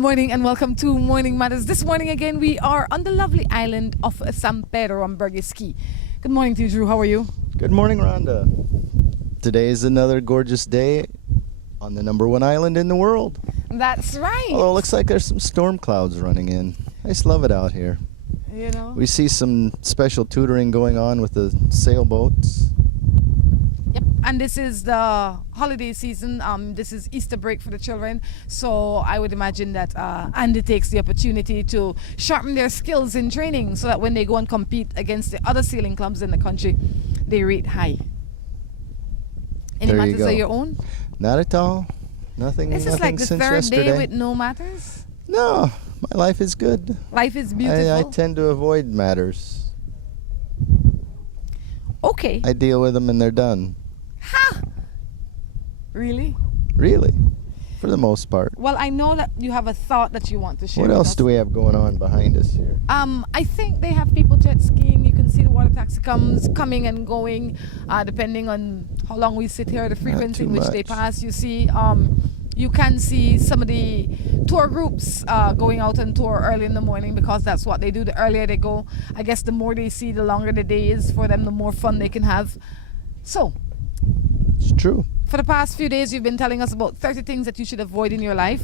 morning and welcome to Morning Matters. This morning again we are on the lovely island of San Pedro on Burgess Key. Good morning to you, Drew. How are you? Good morning, Rhonda. Today is another gorgeous day on the number one island in the world. That's right. Although it looks like there's some storm clouds running in. I just love it out here. You know? We see some special tutoring going on with the sailboats. Yep. And this is the holiday season. This is Easter break for the children. So I would imagine that Andy takes the opportunity to sharpen their skills in training so that when they go and compete against the other sailing clubs in the country, they rate high. Any There you matters go. of your own? Not at all. Nothing. This is like the since third yesterday. day with no matters. No, my life is good. Life is beautiful. I tend to avoid matters. Okay. I deal with them and they're done. Ha! Really? Really, for the most part. Well, I know that you have a thought that you want to share. What with else us. do we have going on behind us here? I think they have people jet skiing. You can see the water taxi coming and going, depending on how long we sit here, the frequency in which they much. pass. You see, you can see some of the tour groups going out on tour early in the morning because that's what they do. The earlier they go, I guess the more they see, the longer the day is for them, the more fun they can have. So, It's true. for the past few days, you've been telling us about 30 things that you should avoid in your life.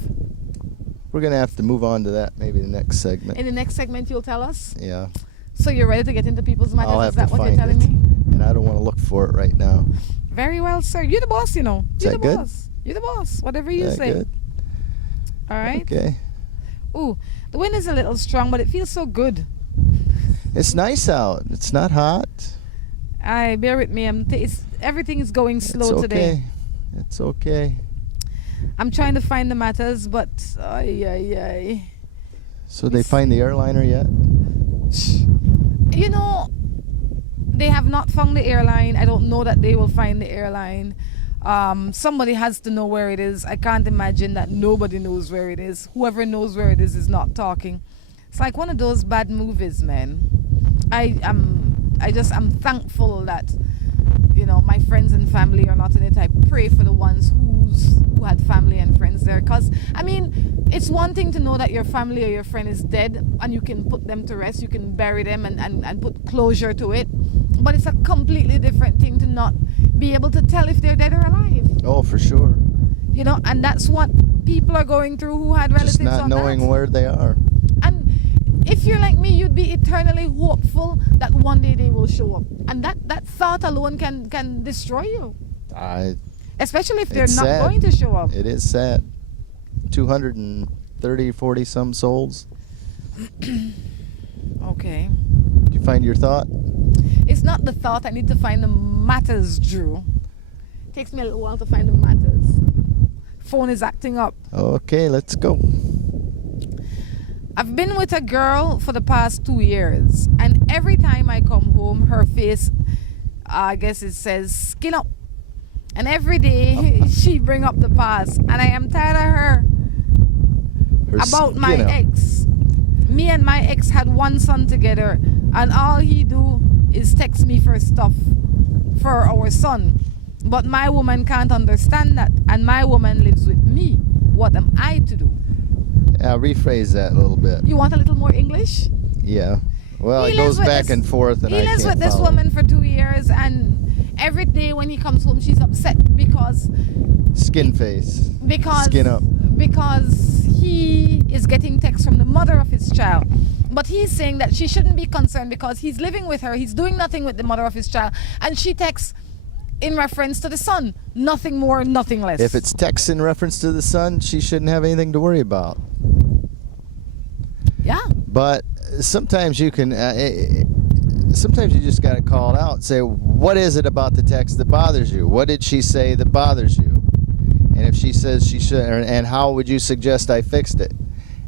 We're going to have to move on to that maybe the next segment. In the next segment, you'll tell us. Yeah. So you're ready to get into people's matters? I'll Is have that to what you're find telling it. me? And I don't want to look for it right now. Very well, sir. You're the boss, you know. Is You're that the good? boss. You're the boss. Whatever you That say. good? All right. Okay. Ooh, the wind is a little strong, but it feels so good. It's nice out. It's not hot. Bear with me. Everything is going slow it's okay. today. It's okay. I'm trying to find the matters, but ay. So they find the airliner yet? You know, they have not found the airline. I don't know that they will find the airline. Somebody has to know where it is. I can't imagine that nobody knows where it is. Whoever knows where it is not talking. It's like one of those bad movies, man. I'm thankful that, you know, my friends and family are not in it. I pray for the ones who had family and friends there. Because, I mean, it's one thing to know that your family or your friend is dead and you can put them to rest, you can bury them and put closure to it. But it's a completely different thing to not be able to tell if they're dead or alive. Oh, for sure. You know, and that's what people are going through who had relatives Just not on knowing that. where they are. And if you're like me, you'd be eternally hopeful that one day they will show up. And that thought alone can destroy you. Especially if they're It's not sad. going to show up. It is sad. 230, 40 some souls. Okay. Did you find your thought? It's not the thought. I need to find the matters, Drew. Takes me a little while to find the matters. Phone is acting up. Okay, let's go. I've been with a girl for the past 2 years, and every time I come home, her face, I guess it says skin up. And every day she bring up the past, and I am tired of her. Her About my skin up. ex. Me and my ex had one son together, and all he do is text me for stuff for our son. But my woman can't understand that, and my woman lives with me. What am I to do? Rephrase that a little bit. You want a little more English? Yeah. Well, He it goes lives with back this- and forth, and He I lives can't with this follow. woman for 2 years, and every day when he comes home, she's upset because Skin face. Skin up. because he is getting texts from the mother of his child. But he's saying that she shouldn't be concerned because he's living with her, he's doing nothing with the mother of his child, and she texts in reference to the son. Nothing more, nothing less. If it's text in reference to the son, she shouldn't have anything to worry about. Yeah. But sometimes you can, sometimes you just got to call it out and say, what is it about the text that bothers you? What did she say that bothers you? And if she says she should, and how would you suggest I fixed it?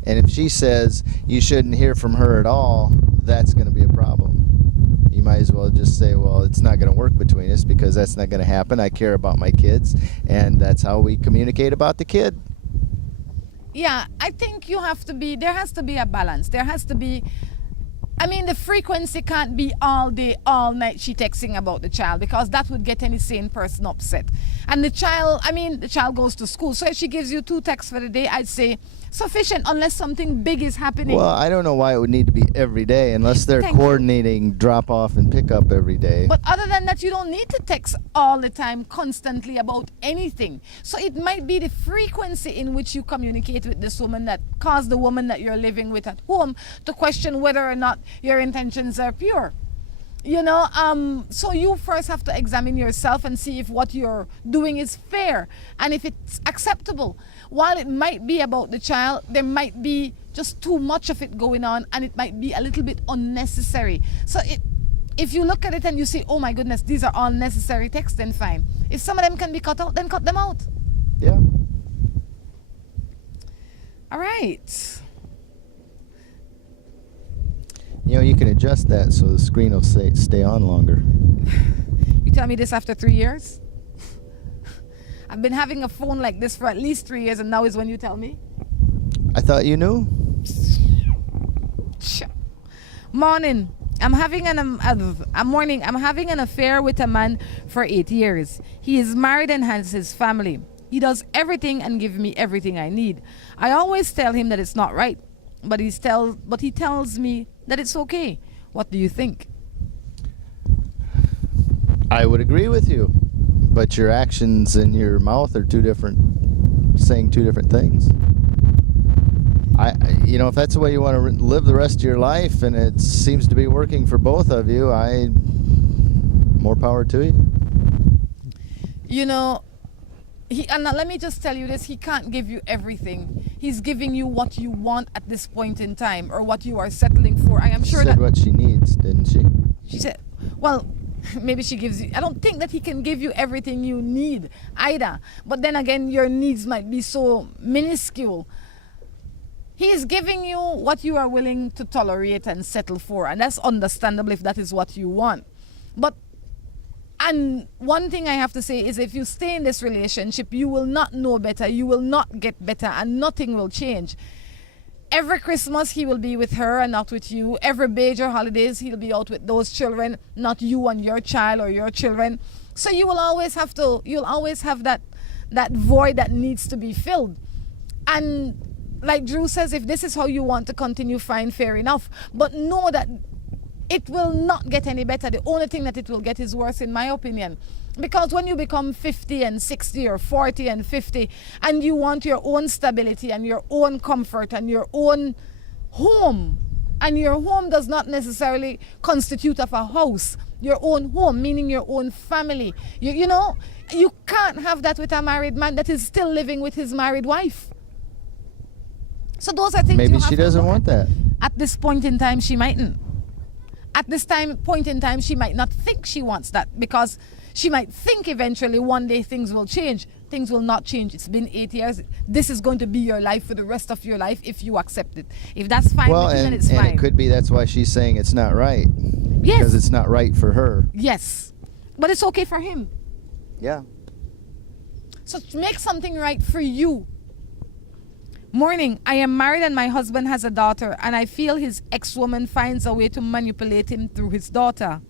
And if she says you shouldn't hear from her at all, that's going to be a problem. You might as well just say, well, it's not going to work between us because that's not going to happen. I care about my kids, and that's how we communicate about the kid. Yeah, I think there has to be a balance. There has to be I mean, the frequency can't be all day, all night she texting about the child, because that would get any sane person upset. And the child goes to school. So if she gives you 2 texts for the day, I'd say sufficient, unless something big is happening. Well, I don't know why it would need to be every day unless they're Thank you. coordinating drop off and pick up every day. But other than that, you don't need to text all the time, constantly about anything. So it might be the frequency in which you communicate with this woman that caused the woman that you're living with at home to question whether or not your intentions are pure. You know, so you first have to examine yourself and see if what you're doing is fair and if it's acceptable. While it might be about the child, there might be just too much of it going on, and it might be a little bit unnecessary. So if you look at it and you say, oh my goodness, these are all necessary texts, then fine. If some of them can be cut out, then cut them out. Yeah. All right. You know, you can adjust that so the screen will stay on longer. You tell me this after 3 years? I've been having a phone like this for at least 3 years, and now is when you tell me? I thought you knew. Morning. I'm having an affair with a man for 8 years. He is married and has his family. He does everything and gives me everything I need. I always tell him that it's not right, but he tells me that it's okay. What do you think? I would agree with you, but your actions and your mouth are saying two different things. If that's the way you want to live the rest of your life, and it seems to be working for both of you, more power to you. You know, let me just tell you this, he can't give you everything. He's giving you what you want at this point in time, or what you are settling for. I am sure that... She said what she needs, didn't she? She said, well, maybe she gives you... I don't think that he can give you everything you need either. But then again, your needs might be so minuscule. He is giving you what you are willing to tolerate and settle for. And that's understandable if that is what you want. And one thing I have to say is, if you stay in this relationship, you will not know better, you will not get better, and nothing will change. Every Christmas he will be with her and not with you. Every major holidays he'll be out with those children, not you and your child or your children. So you'll always have that void that needs to be filled. And like Drew says, if this is how you want to continue, fine, fair enough. But know that it will not get any better. The only thing that it will get is worse, in my opinion. Because when you become 50 and 60 or 40 and 50, and you want your own stability and your own comfort and your own home, and your home does not necessarily constitute of a house, your own home, meaning your own family. You know, you can't have that with a married man that is still living with his married wife. So those are things maybe she doesn't want that. At this point in time, she mightn't. At this point in time, she might not think she wants that, because she might think eventually one day things will change. Things will not change. It's been 8 years. This is going to be your life for the rest of your life if you accept it. If that's fine with you, then it's fine. And it could be that's why she's saying it's not right. Yes. Because it's not right for her. Yes. But it's okay for him. Yeah. So make something right for you. Morning. I am married and my husband has a daughter, and I feel his ex-woman finds a way to manipulate him through his daughter.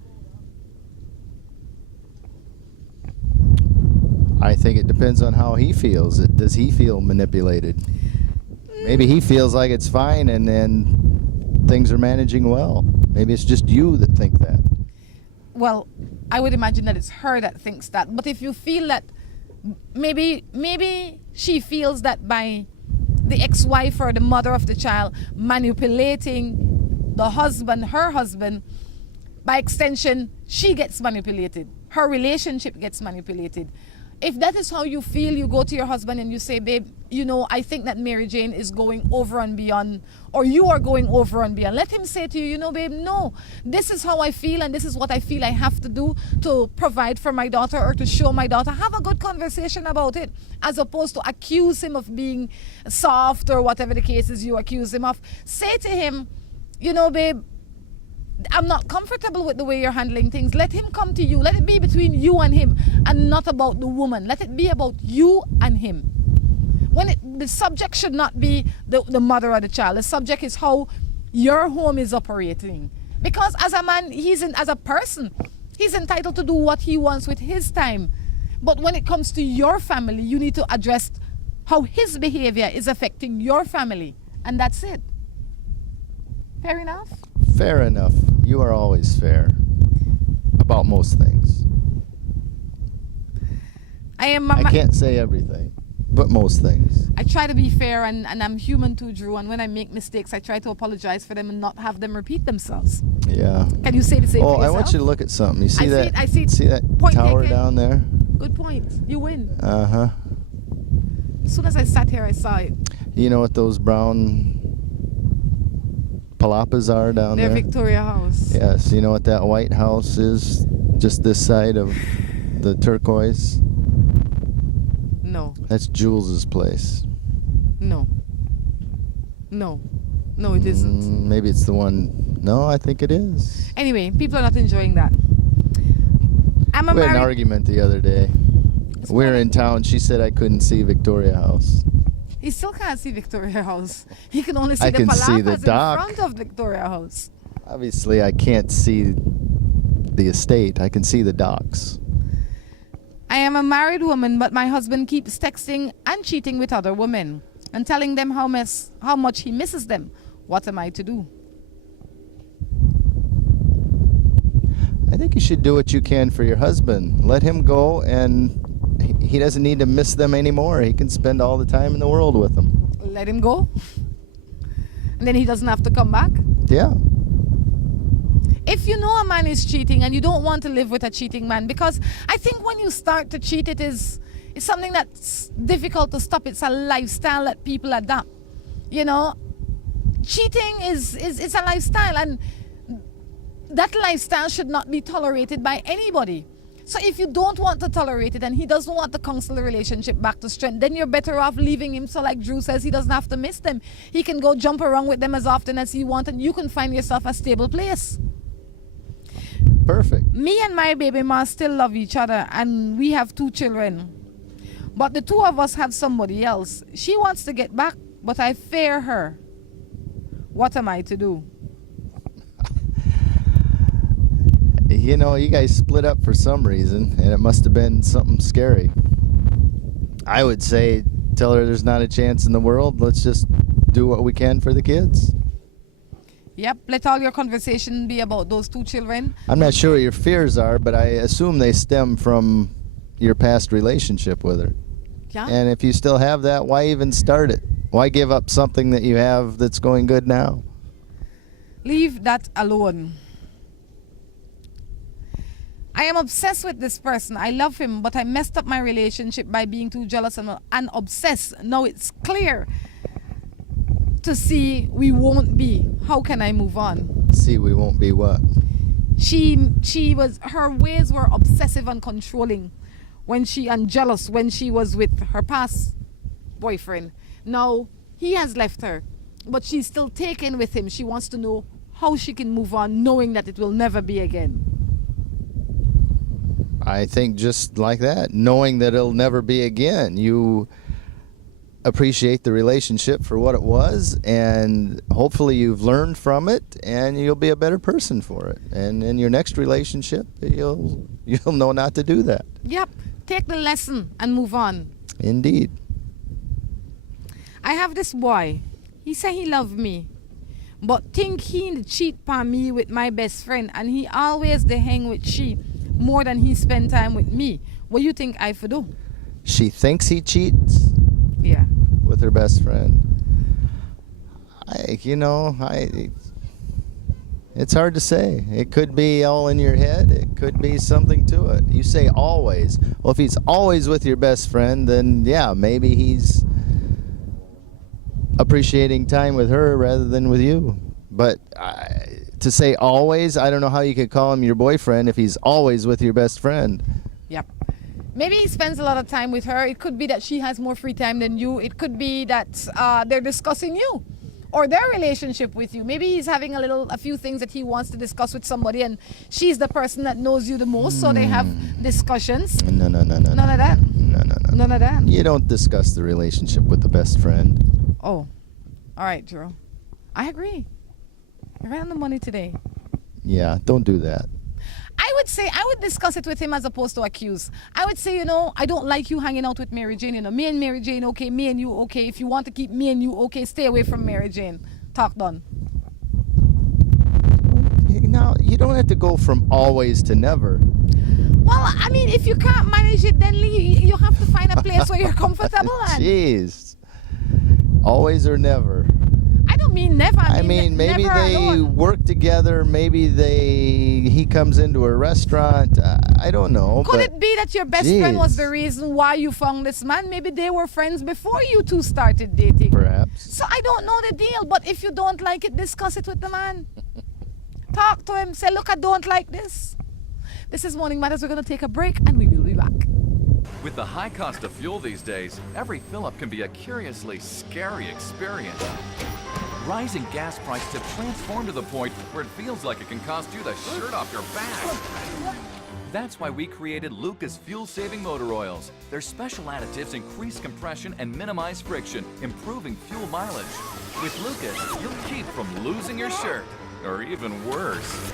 I think it depends on how he feels. Does he feel manipulated? Maybe he feels like it's fine and then things are managing well. Maybe it's just you that think that. Well, I would imagine that it's her that thinks that. But if you feel that maybe she feels that by the ex-wife or the mother of the child manipulating the husband, her husband, by extension, she gets manipulated. Her relationship gets manipulated. If that is how you feel, you go to your husband and you say, babe, you know, I think that Mary Jane is going over and beyond, or you are going over and beyond. Let him say to you, you know, babe, no, this is how I feel and this is what I feel I have to do to provide for my daughter or to show my daughter. Have a good conversation about it, as opposed to accuse him of being soft or whatever the case is you accuse him of. Say to him, you know, babe, I'm not comfortable with the way you're handling things. Let him come to you. Let it be between you and him and not about the woman. Let it be about you and him. The subject should not be the mother or the child. The subject is how your home is operating. Because as a man, as a person, he's entitled to do what he wants with his time. But when it comes to your family, you need to address how his behavior is affecting your family. And that's it. Fair enough? Fair enough. You are always fair about most things. I can't say everything, but most things. I try to be fair, and I'm human too, Drew. And when I make mistakes, I try to apologize for them and not have them repeat themselves. Yeah. Can you say the same for yourself? I want you to look at something. You see I see it. See that Point tower taken. down there? Good point. You win. Uh-huh. As soon as I sat here, I saw it. You know what those brown palapas are down Their there? Victoria House. Yes. You know what that White House is just this side of the turquoise? No. That's Jules's place. No. No. No, it isn't. Maybe it's the one. No, I think it is. Anyway, people are not enjoying that. I'm a We had an married... argument the other day. We were in town. She said I couldn't see Victoria House. He still can't see Victoria House. He can only see I the can see the palapas in dock. front of Victoria House. Obviously, I can't see the estate. I can see the docks. I am a married woman, but my husband keeps texting and cheating with other women and telling them how much he misses them. What am I to do? I think you should do what you can for your husband. Let him go, and he doesn't need to miss them anymore. He can spend all the time in the world with them. Let him go. And then he doesn't have to come back. Yeah. If you know a man is cheating and you don't want to live with a cheating man, because I think when you start to cheat, it's something that's difficult to stop. It's a lifestyle that people adopt. You know, cheating is a lifestyle, and that lifestyle should not be tolerated by anybody. So if you don't want to tolerate it and he doesn't want to counsel the relationship back to strength, then you're better off leaving him. So like Drew says, he doesn't have to miss them. He can go jump around with them as often as he wants, and you can find yourself a stable place. Perfect. Me and my baby ma still love each other, and we have 2 children. But the 2 of us have somebody else. She wants to get back, but I fear her. What am I to do? You know, you guys split up for some reason, and it must have been something scary. I would say, tell her there's not a chance in the world. Let's just do what we can for the kids. Yep, let all your conversation be about those 2 children. I'm not sure what your fears are, but I assume they stem from your past relationship with her. Yeah. And if you still have that, why even start it? Why give up something that you have that's going good now? Leave that alone. I am obsessed with this person. I love him, but I messed up my relationship by being too jealous and obsessed. Now it's clear to see we won't be. How can I move on? See, we won't be what? Her ways were obsessive and controlling and jealous when she was with her past boyfriend. Now he has left her, but she's still taken with him. She wants to know how she can move on, knowing that it will never be again. I think just like that, knowing that it'll never be again, you appreciate the relationship for what it was, and hopefully you've learned from it, and you'll be a better person for it. And in your next relationship, you'll know not to do that. Yep, take the lesson and move on. Indeed. I have this boy. He say he love me, but think he cheat on me with my best friend, and he always dey hang with she more than he spend time with me. What you think I for do? She thinks he cheats Yeah. with her best friend. It's hard to say. It could be all in your head. It could be something to it. You say always. Well, if he's always with your best friend, then yeah, maybe he's appreciating time with her rather than with you. But to say always, I don't know how you could call him your boyfriend if he's always with your best friend. Yep. Maybe he spends a lot of time with her. It could be that she has more free time than you. It could be that they're discussing you or their relationship with you. Maybe he's having a few things that he wants to discuss with somebody, and she's the person that knows you the most, so they have discussions. No. None of that. No. None of that. You don't discuss the relationship with the best friend. Oh, all right, Drew. I agree. You're right on the money today. Yeah, don't do that. I would say I would discuss it with him as opposed to accuse. I would say, you know, I don't like you hanging out with Mary Jane. You know, me and Mary Jane, okay, me and you, okay. If you want to keep me and you, okay, stay away from Mary Jane. Talk done. Now, you don't have to go from always to never. Well, I mean, if you can't manage it, then you have to find a place where you're comfortable. And Jeez. Always or never. I don't mean never. I mean, maybe never they alone. work together. Maybe he comes into a restaurant. I don't know. Could but it be that your best friend was jeez. the reason why you found this man? Maybe they were friends before you two started dating. Perhaps. So I don't know the deal, but if you don't like it, discuss it with the man. Talk to him. Say, look, I don't like this. This is Morning Matters. We're going to take a break and we will be back. With the high cost of fuel these days, every fill-up can be a curiously scary experience. Rising gas prices have transformed to the point where it feels like it can cost you the shirt off your back. That's why we created Lucas fuel-saving motor oils. Their special additives increase compression and minimize friction, improving fuel mileage. With Lucas, you'll keep from losing your shirt, or even worse.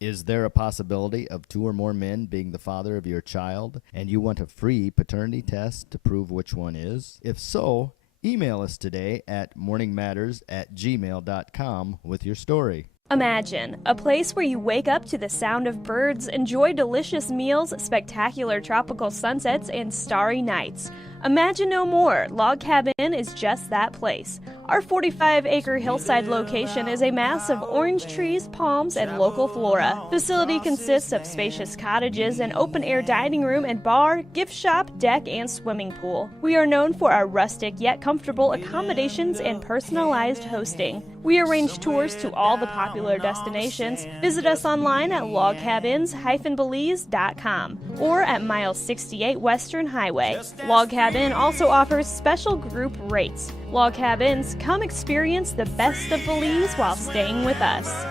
Is there a possibility of 2 or more men being the father of your child, and you want a free paternity test to prove which one is? If so, email us today at morningmatters@gmail.com with your story. Imagine a place where you wake up to the sound of birds, enjoy delicious meals, spectacular tropical sunsets, and starry nights. Imagine no more. Log Cabin is just that place. Our 45-acre hillside location is a mass of orange trees, palms, and local flora. Facility consists of spacious cottages, an open-air dining room and bar, gift shop, deck, and swimming pool. We are known for our rustic yet comfortable accommodations and personalized hosting. We arrange tours to all the popular destinations. Visit us online at logcabins-belize.com or at mile 68 Western Highway. Log Cabin also offers special group rates. Log Cabins, come experience the best of Belize while staying with us.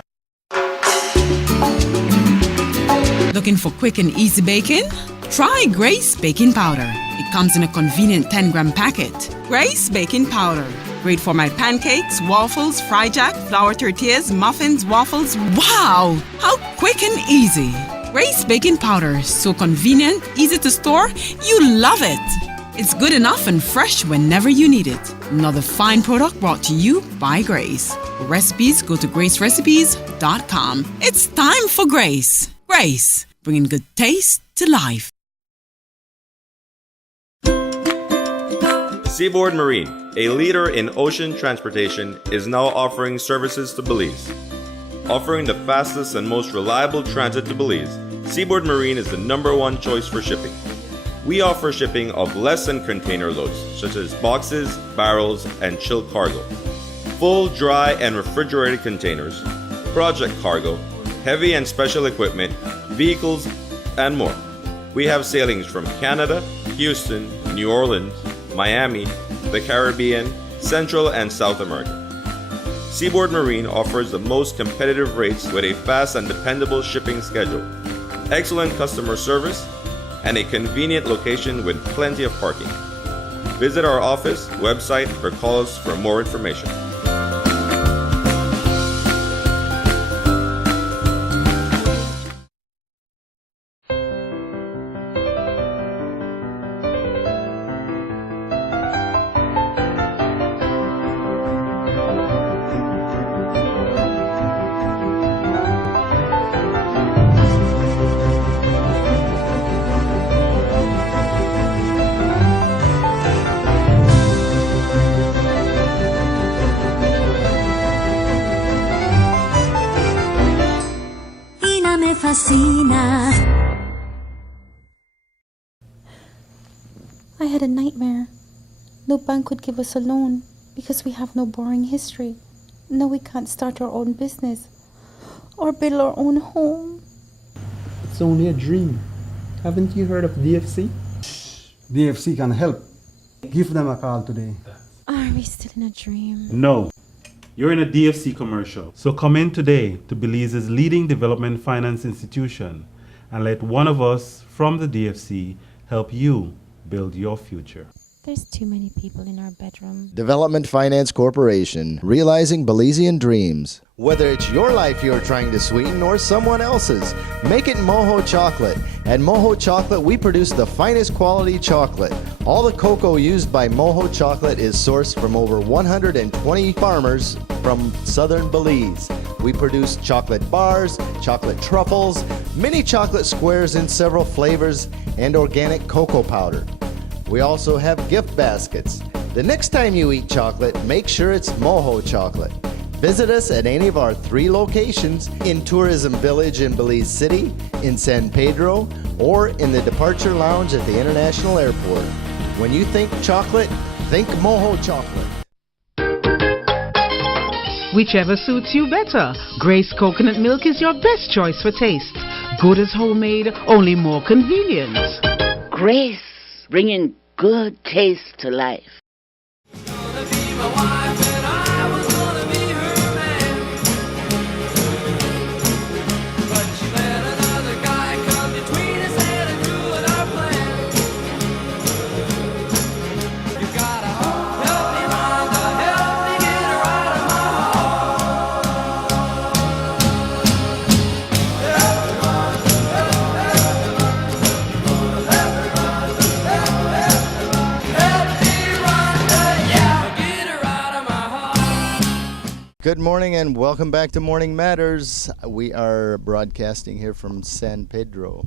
Looking for quick and easy baking? Try Grace Baking Powder. It comes in a convenient 10-gram packet. Grace Baking Powder. Great for my pancakes, waffles, fry jack, flour tortillas, muffins, waffles. Wow! How quick and easy. Grace Baking Powder. So convenient, easy to store. You love it. It's good enough and fresh whenever you need it. Another fine product brought to you by Grace. For recipes, go to gracerecipes.com. It's time for Grace. Grace, bringing good taste to life. Seaboard Marine, a leader in ocean transportation, is now offering services to Belize. Offering the fastest and most reliable transit to Belize, Seaboard Marine is the #1 choice for shipping. We offer shipping of less than container loads, such as boxes, barrels, and chilled cargo, full, dry, and refrigerated containers, project cargo, heavy and special equipment, vehicles, and more. We have sailings from Canada, Houston, New Orleans, Miami, the Caribbean, Central and South America. Seaboard Marine offers the most competitive rates with a fast and dependable shipping schedule, excellent customer service, and a convenient location with plenty of parking. Visit our office, website, or call us for more information. Fascina. I had a nightmare. No bank would give us a loan because we have no borrowing history. Now we can't start our own business or build our own home. It's only a dream. Haven't you heard of DFC? DFC can help. Give them a call today. All Are we still in a dream? No. You're in a DFC commercial. So come in today to Belize's leading development finance institution and let one of us from the DFC help you build your future. There's too many people in our bedroom. Development Finance Corporation, realizing Belizean dreams. Whether it's your life you're trying to sweeten or someone else's, make it Moho Chocolate. At Moho Chocolate, we produce the finest quality chocolate. All the cocoa used by Moho Chocolate is sourced from over 120 farmers from southern Belize. We produce chocolate bars, chocolate truffles, mini chocolate squares in several flavors, and organic cocoa powder. We also have gift baskets. The next time you eat chocolate, make sure it's Moho Chocolate. Visit us at any of our 3 locations in Tourism Village in Belize City, in San Pedro, or in the Departure Lounge at the International Airport. When you think chocolate, think Moho Chocolate. Whichever suits you better, Grace Coconut Milk is your best choice for taste. Good as homemade, only more convenient. Grace, bringing good taste to life. Good morning and welcome back to Morning Matters. We are broadcasting here from San Pedro,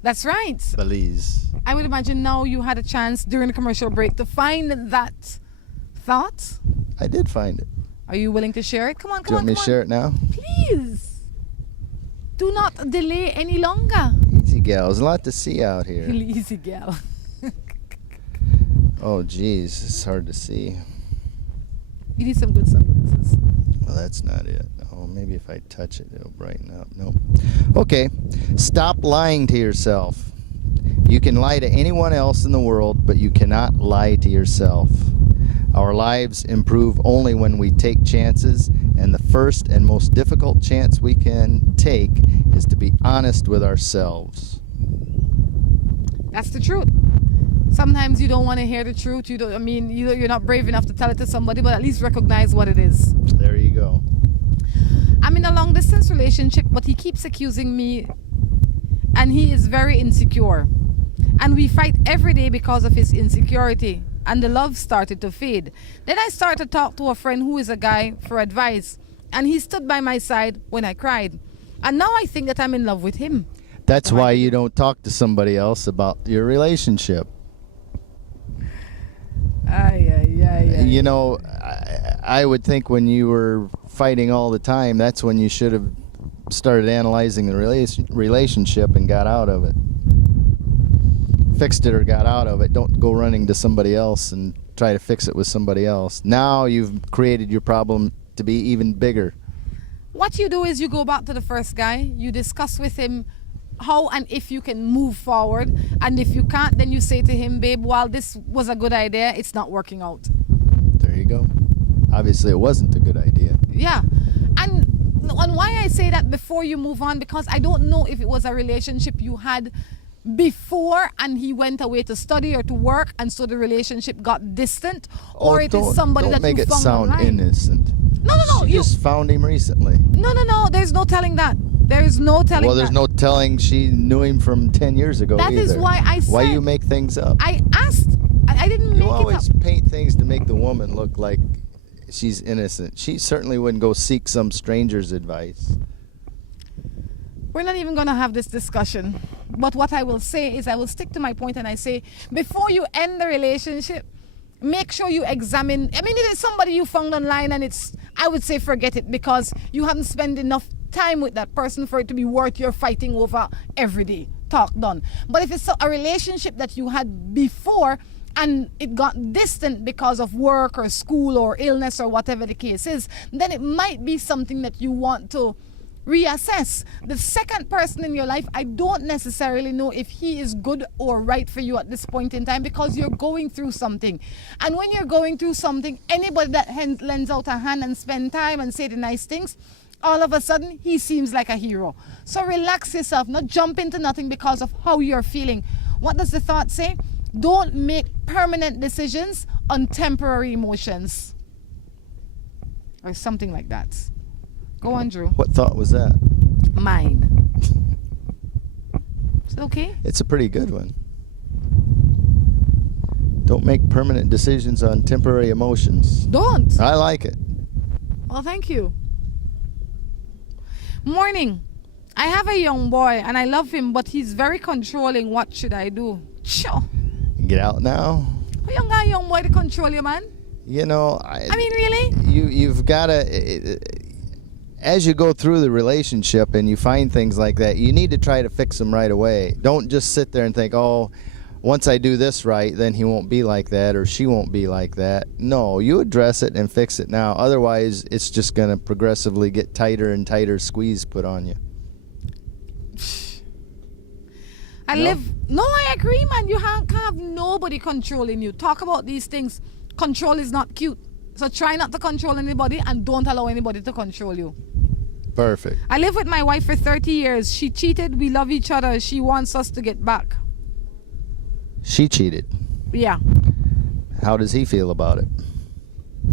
That's right. Belize. I would imagine now you had a chance during the commercial break to find that thought. I did find it. Are you willing to share it? Come on, Do you want me to share it now? Please. Do not delay any longer. Easy gal. There's a lot to see out here. Easy gal. Oh, geez. It's hard to see. You need some good sunglasses. Well, that's not it. Oh, maybe if I touch it, it'll brighten up. Nope. Okay. Stop lying to yourself. You can lie to anyone else in the world, but you cannot lie to yourself. Our lives improve only when we take chances, and the first and most difficult chance we can take is to be honest with ourselves. That's the truth. Sometimes you don't want to hear the truth. You're not brave enough to tell it to somebody, but at least recognize what it is. There you go. I'm in a long distance relationship, but he keeps accusing me, and he is very insecure. And we fight every day because of his insecurity, and the love started to fade. Then I started to talk to a friend who is a guy for advice, and he stood by my side when I cried. And now I think that I'm in love with him. That's why you don't talk to somebody else about your relationship. You know, I would think when you were fighting all the time, that's when you should have started analyzing the relationship and got out of it. Fixed it or got out of it. Don't go running to somebody else and try to fix it with somebody else. Now you've created your problem to be even bigger. What you do is you go back to the first guy, you discuss with him how and if you can move forward, and if you can't, then you say to him, babe, while this was a good idea, it's not working out. There you go. Obviously it wasn't a good idea. Yeah. And why I say that before you move on, because I don't know if it was a relationship you had before and he went away to study or to work, and so the relationship got distant, or it is somebody that you found online. Don't make it sound innocent. No. You just found him recently. No. There's no telling that. There's no telling. Well, there's no telling she knew him from 10 years ago That either. is why I said. Why you make things up? I asked. I didn't make it up. You always paint things to make the woman look like she's innocent. She certainly wouldn't go seek some stranger's advice. We're not even going to have this discussion. But what I will say is I will stick to my point, and I say, before you end the relationship, make sure you examine. I mean, if it's somebody you found online and I would say forget it, because you haven't spent enough time with that person for it to be worth your fighting over every day. Talk done. But if it's a relationship that you had before and it got distant because of work or school or illness or whatever the case is, then it might be something that you want to reassess. The second person in your life, I don't necessarily know if he is good or right for you at this point in time, because you're going through something. And when you're going through something, anybody that lends out a hand and spend time and say the nice things, all of a sudden he seems like a hero. So relax yourself, not jump into nothing because of how you're feeling. What does the thought say? Don't make permanent decisions on temporary emotions, or something like that. Go on, Drew. What thought was that? Mine. Is it okay? It's a pretty good one. Don't make permanent decisions on temporary emotions. Don't. I like it. Well, thank you. Morning. I have a young boy and I love him, but he's very controlling. What should I do? Sure. Get out now. How young boy to control you, man? You know, I mean, really? You've got to, as you go through the relationship and you find things like that, you need to try to fix them right away. Don't just sit there and think, oh, once I do this right, then he won't be like that or she won't be like that. No, you address it and fix it now. Otherwise, it's just going to progressively get tighter and tighter squeeze put on you. I agree, man. You can't have nobody controlling you. Talk about these things. Control is not cute. So try not to control anybody and don't allow anybody to control you. Perfect. I live with my wife for 30 years. She cheated. We love each other. She wants us to get back. She cheated. Yeah. How does he feel about it?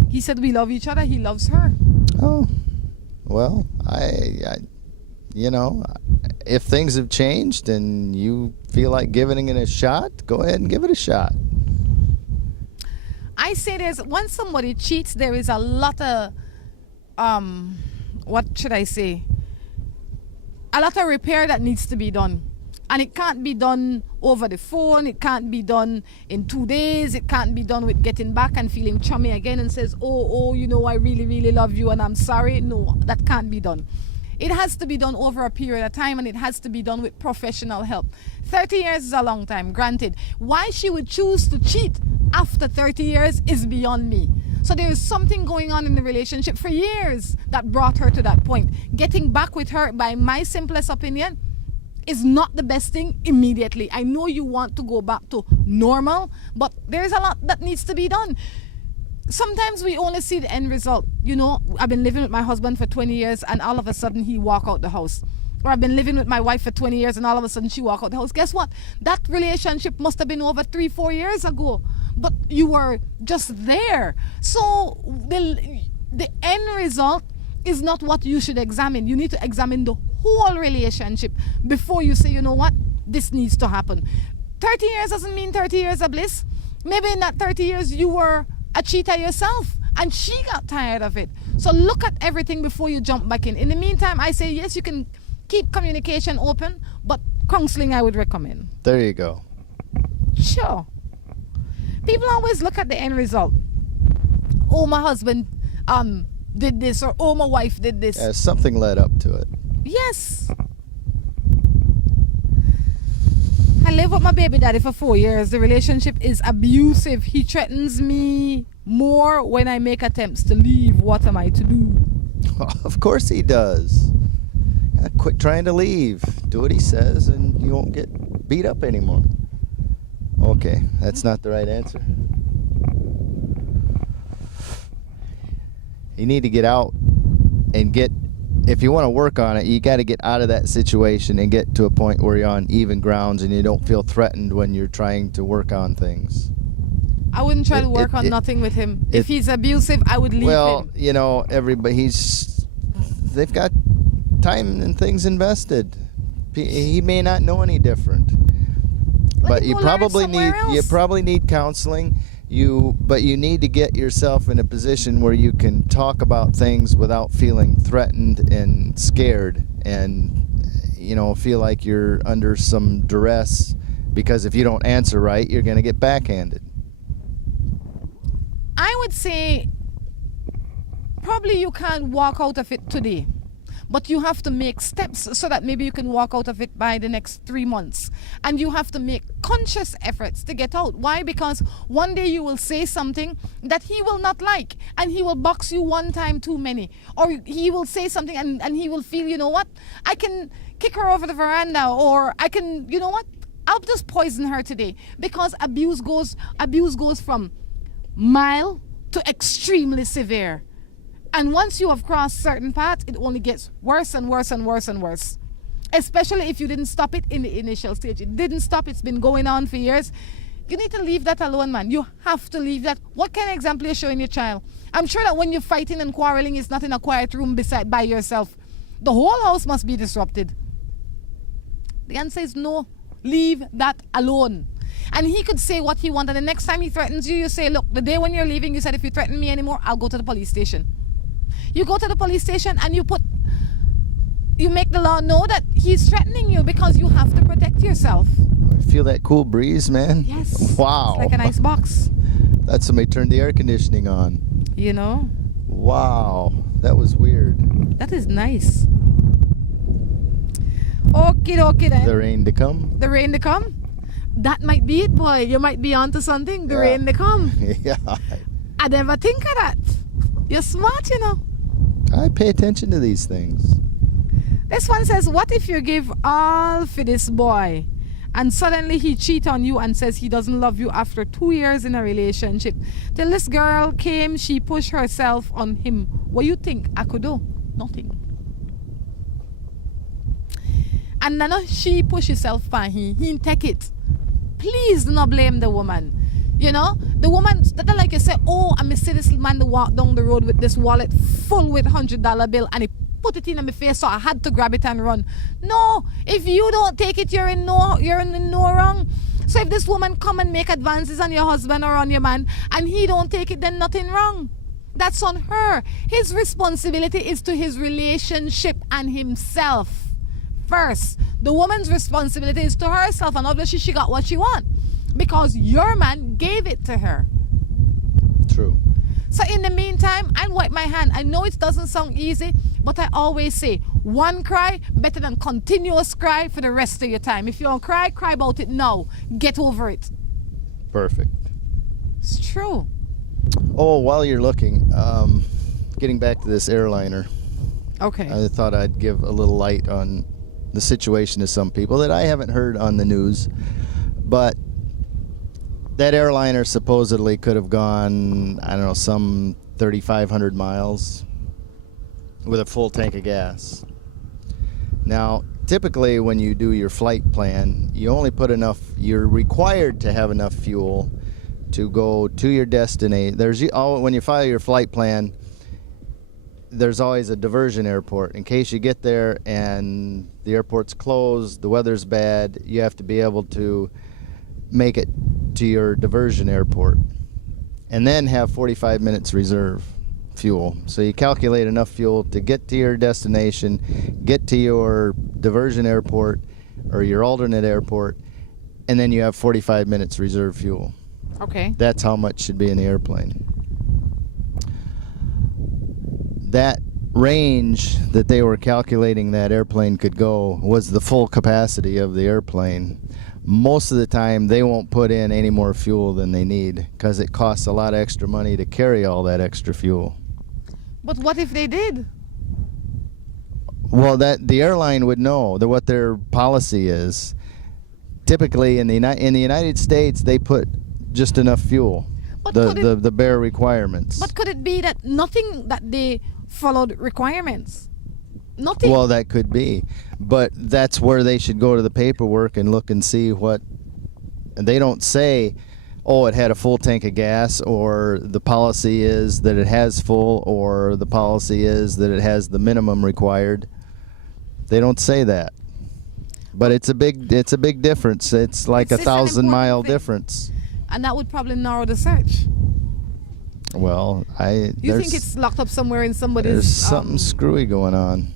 He said we love each other. He loves her. Oh, well, I you know, if things have changed and you feel like giving it a shot, go ahead and give it a shot. I say once somebody cheats, there is a lot of, what should I say? A lot of repair that needs to be done. And it can't be done over the phone. It can't be done in 2 days. It can't be done with getting back and feeling chummy again and says, oh, you know, I really, really love you and I'm sorry. No, that can't be done. It has to be done over a period of time, and it has to be done with professional help. 30 years is a long time, granted. Why she would choose to cheat after 30 years is beyond me. So there is something going on in the relationship for years that brought her to that point. Getting back with her, by my simplest opinion, is not the best thing immediately. I know you want to go back to normal, but there's a lot that needs to be done. Sometimes we only see the end result. You know, I've been living with my husband for 20 years and all of a sudden he walk out the house. Or I've been living with my wife for 20 years and all of a sudden she walk out the house. Guess what? That relationship must have been over 3-4 years ago. But you were just there. So the end result is not what you should examine. You need to examine the whole relationship before you say, you know what, this needs to happen. 30 years doesn't mean 30 years of bliss. Maybe in that 30 years you were a cheater yourself and she got tired of it. So look at everything before you jump back in. In the meantime, I say yes, you can keep communication open, but counseling I would recommend. There you go. Sure. People always look at the end result. Oh, my husband did this, or oh, my wife did this. Something led up to it. Yes. I live with my baby daddy for 4 years. The relationship is abusive. He threatens me more when I make attempts to leave. What am I to do? Of course he does. Quit trying to leave. Do what he says and you won't get beat up anymore. Okay, that's not the right answer. You need to get out and get, if you want to work on it, you got to get out of that situation and get to a point where you're on even grounds and you don't feel threatened when you're trying to work on things. I wouldn't try to work on nothing with him. If he's abusive, I would leave him. Well, you know, everybody, they've got time and things invested. He may not know any different. But you probably need counseling. But you need to get yourself in a position where you can talk about things without feeling threatened and scared, and feel like you're under some duress, because if you don't answer right, you're going to get backhanded. I would say probably you can't walk out of it today, but you have to make steps so that maybe you can walk out of it by the next 3 months. And you have to make conscious efforts to get out. Why? Because one day you will say something that he will not like, and he will box you one time too many. Or he will say something and he will feel, you know what, I can kick her over the veranda, or I can, you know what, I'll just poison her today. Because abuse goes from mild to extremely severe. And once you have crossed certain paths, it only gets worse and worse and worse and worse. Especially if you didn't stop it in the initial stage. It didn't stop, it's been going on for years. You need to leave that alone, man. You have to leave that. What kind of example you're showing your child? I'm sure that when you're fighting and quarreling, it's not in a quiet room by yourself. The whole house must be disrupted. The answer is no. Leave that alone. And he could say what he wants, and the next time he threatens you, you say, look, the day when you're leaving, you said, if you threaten me anymore, I'll go to the police station. You go to the police station and you make the law know that he's threatening you, because you have to protect yourself. Feel that cool breeze, man? Yes. Wow. It's like an ice box. That's somebody turned the air conditioning on. You know? Wow. That was weird. That is nice. Okay then. The rain to come? The rain to come? That might be it, boy. You might be onto something. The rain to come. Yeah. I never think of that. You're smart, you know. I pay attention to these things. This one says, what if you give all for this boy and suddenly he cheat on you and says he doesn't love you after 2 years in a relationship? Till this girl came, she pushed herself on him. What you think I could do? Nothing. And then she push herself on him. He take it. Please do not blame the woman. You know, the woman that like you say, oh, I see this man to walk down the road with this wallet full with $100 bill, and he put it in my face, so I had to grab it and run. No, if you don't take it, you're in no wrong. So if this woman come and make advances on your husband or on your man, and he don't take it, then nothing wrong. That's on her. His responsibility is to his relationship and himself first. The woman's responsibility is to herself, and obviously she got what she want, because your man gave it to her. True. So in the meantime, I wipe my hand. I know it doesn't sound easy, but I always say, one cry better than continuous cry for the rest of your time. If you don't cry about it now. Get over it. Perfect. It's true. Oh, while you're looking, getting back to this airliner. Okay. I thought I'd give a little light on the situation to some people that I haven't heard on the news, but that airliner supposedly could have gone, I don't know, some 3,500 miles with a full tank of gas. Now, typically when you do your flight plan, you only put enough, you're required to have enough fuel to go to your destination. When you file your flight plan, there's always a diversion airport in case you get there and the airport's closed, the weather's bad. You have to be able to make it to your diversion airport and then have 45 minutes reserve fuel. So you calculate enough fuel to get to your destination, get to your diversion airport or your alternate airport, and then you have 45 minutes reserve fuel. Okay. That's how much should be in the airplane. That range that they were calculating that airplane could go was the full capacity of the airplane. Most of the time they won't put in any more fuel than they need because it costs a lot of extra money to carry all that extra fuel. But what if they did? Well, the airline would know what their policy is. Typically in the United States they put just enough fuel. But the bare requirements. But could it be that nothing that they followed requirements? Nothing. Well, that could be, but that's where they should go to the paperwork and look and see what. And they don't say, oh, it had a full tank of gas, or the policy is that it has full, or the policy is that it has the minimum required. They don't say that, but it's a big difference. It's like a 1,000-mile difference. And that would probably narrow the search. Well, You think it's locked up somewhere in somebody's... There's something screwy going on.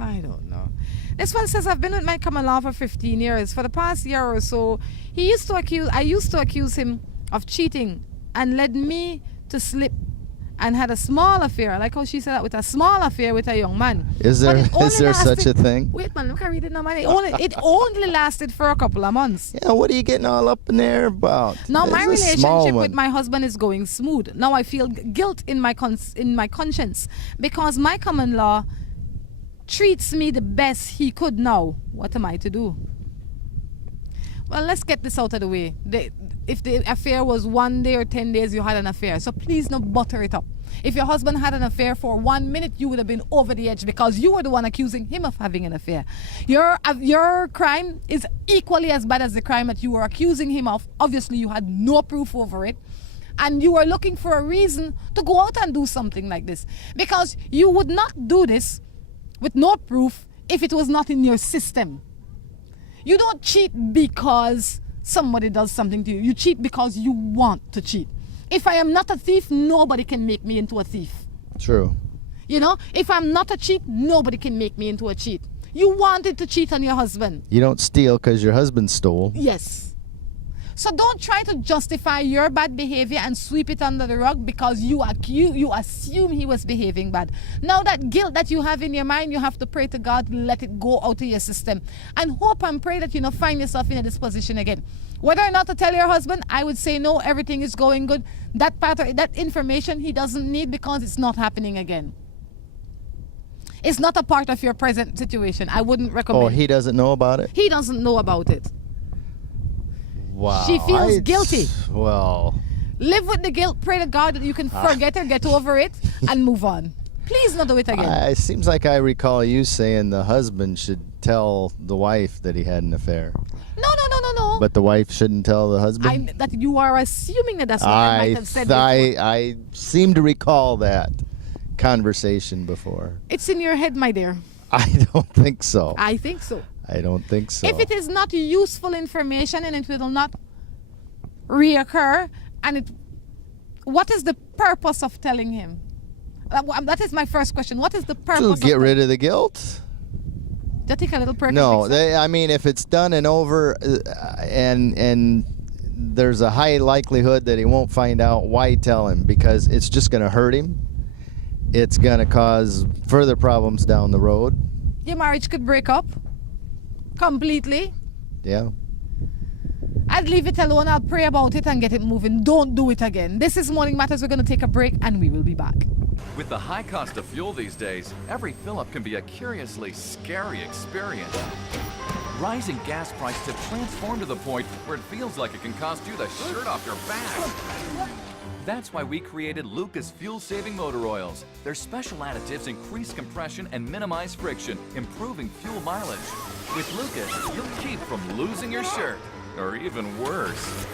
I don't know. This one says, I've been with my common law for 15 years. For the past year or so, I used to accuse him of cheating and led me to slip and had a small affair. I like how she said that, with a small affair with a young man. Is there such a thing? Wait, man, look, I read it now, man. It only lasted for a couple of months. Yeah, what are you getting all up in there about? Now my It's a small relationship one. with my husband is going smooth. Now I feel guilt in my conscience because my common law treats me the best he could. Now what am I to do? Well, let's get this out of the way. If the affair was 1 day or 10 days, you had an affair. So please don't butter it up. If your husband had an affair for 1 minute, you would have been over the edge because you were the one accusing him of having an affair. Your crime is equally as bad as the crime that you were accusing him of. Obviously, you had no proof over it. And you were looking for a reason to go out and do something like this. Because you would not do this with no proof if it was not in your system. You don't cheat because somebody does something to you. You cheat because you want to cheat. If I am not a thief, nobody can make me into a thief. True. You know, if I'm not a cheat, nobody can make me into a cheat. You wanted to cheat on your husband. You don't steal because your husband stole. Yes. So don't try to justify your bad behavior and sweep it under the rug because you assume he was behaving bad. Now that guilt that you have in your mind, you have to pray to God, let it go out of your system. And hope and pray that you don't find yourself in a disposition again. Whether or not to tell your husband, I would say no, everything is going good. That information he doesn't need because it's not happening again. It's not a part of your present situation. I wouldn't recommend. Oh, he doesn't know about it? He doesn't know about it. Wow. She feels guilty. Well. Live with the guilt. Pray to God that you can forget or get over it and move on. Please not do it again. It seems like I recall you saying the husband should tell the wife that he had an affair. No. But the wife shouldn't tell the husband? That you are assuming that's what I might have said before. I seem to recall that conversation before. It's in your head, my dear. I don't think so. I think so. I don't think so. If it is not useful information and it will not reoccur, what is the purpose of telling him? That is my first question. What is the purpose? To get rid of the guilt? To take a little perk. No, I mean, if it's done and over, and there's a high likelihood that he won't find out, why tell him? Because it's just going to hurt him. It's going to cause further problems down the road. Your marriage could break up completely. Yeah. I'd leave it alone. I'll pray about it and get it moving. Don't do it again. This is Morning Matters. We're going to take a break and we will be back. With the high cost of fuel these days, every fill-up can be a curiously scary experience. Rising gas prices have transformed to the point where it feels like it can cost you the shirt off your back. That's why we created Lucas fuel-saving motor oils. Their special additives increase compression and minimize friction, improving fuel mileage. With Lucas, you'll keep from losing your shirt, or even worse.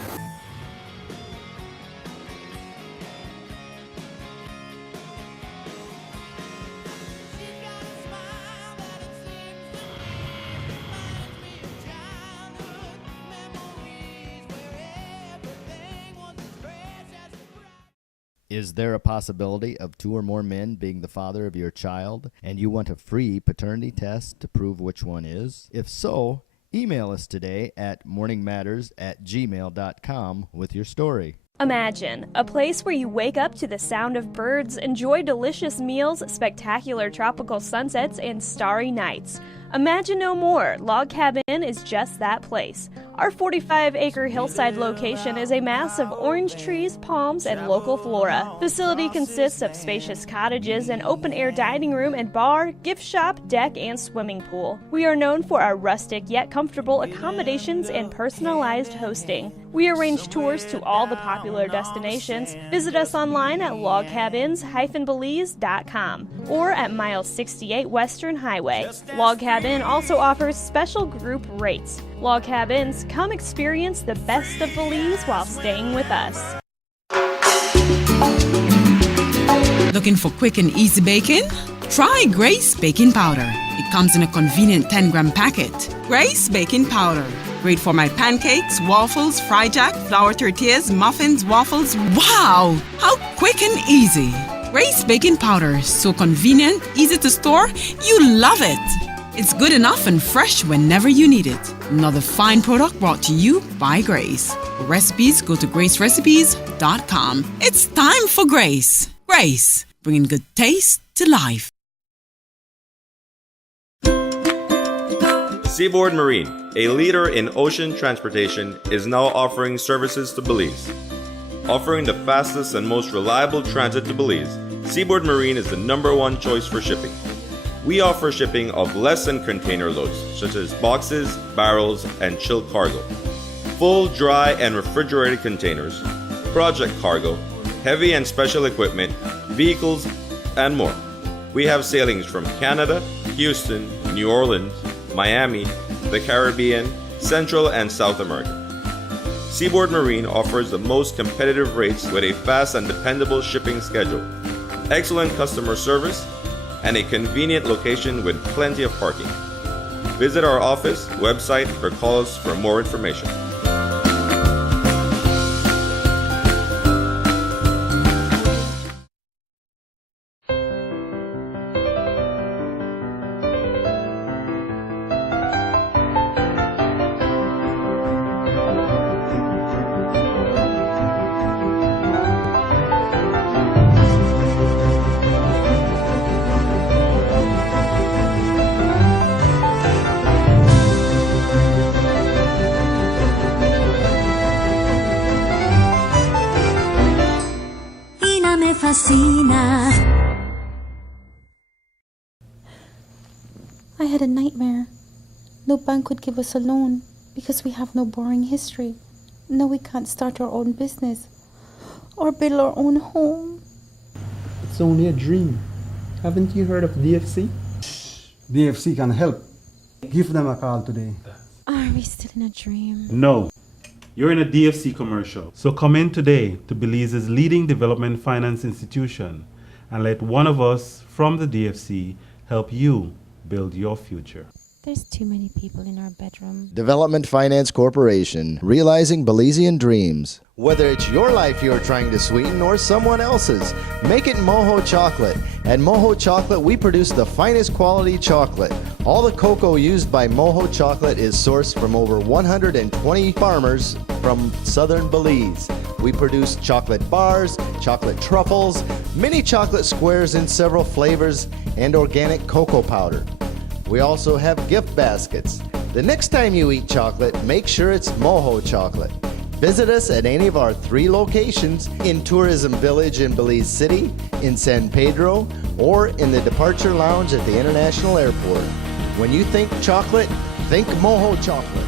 Is there a possibility of 2 or more men being the father of your child, and you want a free paternity test to prove which one is? If so, email us today at morningmatters@gmail.com with your story. Imagine a place where you wake up to the sound of birds, enjoy delicious meals, spectacular tropical sunsets, and starry nights. Imagine no more. Log Cabin is just that place. Our 45-acre hillside location is a mass of orange trees, palms, and local flora. Facility consists of spacious cottages, an open-air dining room and bar, gift shop, deck, and swimming pool. We are known for our rustic yet comfortable accommodations and personalized hosting. We arrange tours to all the popular destinations. Visit us online at logcabins-belize.com or at Miles 68 Western Highway. Log Cabin also offers special group rates. Log Cabins, come experience the best of Belize while staying with us. Looking for quick and easy baking? Try Grace Baking Powder. It comes in a convenient 10-gram packet. Grace Baking Powder. Great for my pancakes, waffles, fry jack, flour tortillas, muffins, waffles. Wow! How quick and easy. Grace Baking Powder. So convenient, easy to store. You love it. It's good enough and fresh whenever you need it. Another fine product brought to you by Grace. For recipes, go to gracerecipes.com. It's time for Grace. Grace, bringing good taste to life. Seaboard Marine, a leader in ocean transportation, is now offering services to Belize. Offering the fastest and most reliable transit to Belize, Seaboard Marine is the #1 choice for shipping. We offer shipping of less than container loads, such as boxes, barrels, and chilled cargo. Full, dry, and refrigerated containers, project cargo, heavy and special equipment, vehicles, and more. We have sailings from Canada, Houston, New Orleans, Miami, the Caribbean, Central and South America. Seaboard Marine offers the most competitive rates with a fast and dependable shipping schedule, excellent customer service, and a convenient location with plenty of parking. Visit our office, website, or call us for more information. I had a nightmare. No bank would give us a loan because we have no borrowing history. No, we can't start our own business or build our own home. It's only a dream. Haven't you heard of DFC? DFC can help. Give them a call today. Are we still in a dream? No. You're in a DFC commercial. So come in today to Belize's leading development finance institution and let one of us from the DFC help you build your future. There's too many people in our bedroom. Development Finance Corporation, realizing Belizean dreams. Whether it's your life you're trying to sweeten or someone else's, make it Moho Chocolate. At Moho Chocolate, we produce the finest quality chocolate. All the cocoa used by Moho Chocolate is sourced from over 120 farmers from southern Belize. We produce chocolate bars, chocolate truffles, mini chocolate squares in several flavors, and organic cocoa powder. We also have gift baskets. The next time you eat chocolate, make sure it's Moho Chocolate. Visit us at any of our 3 locations in Tourism Village in Belize City, in San Pedro, or in the Departure Lounge at the International Airport. When you think chocolate, think Moho Chocolate.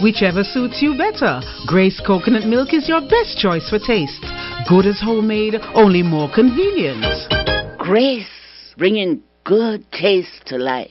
Whichever suits you better, Grace Coconut Milk is your best choice for taste. Good as homemade, only more convenient. Grace, bringing good taste to life.